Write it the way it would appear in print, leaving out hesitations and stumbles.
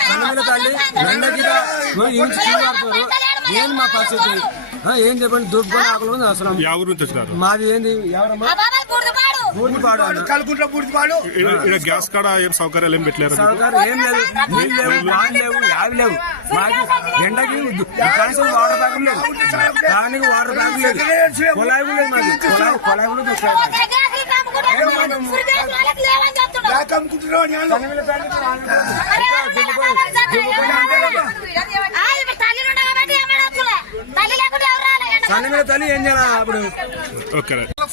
సన్నమిల తల్లి ఎండకిగా ఏంది మా పరిస్థితి ఏం చెప్పండి దుర్గం ఆకులు అవసరం మాది ఏంది గ్యాస్ కాడ ఏం సౌకర్యాలు ఏం పెట్టలేరు సౌకర్యం ఏం లేదు నీళ్ళు లేవు వాన్ లేవు యావి లేవు మాకు ఎండకి కనీసం వాటర్ బ్యాగులు లేదు దానికి వాటర్ బ్యాగులు లేదు కొలాయి లేదు మాది కొలాయి కూడా సన్నమిల తల్లి ఏం చేయాలి అప్పుడు ఓకే లేకపోతే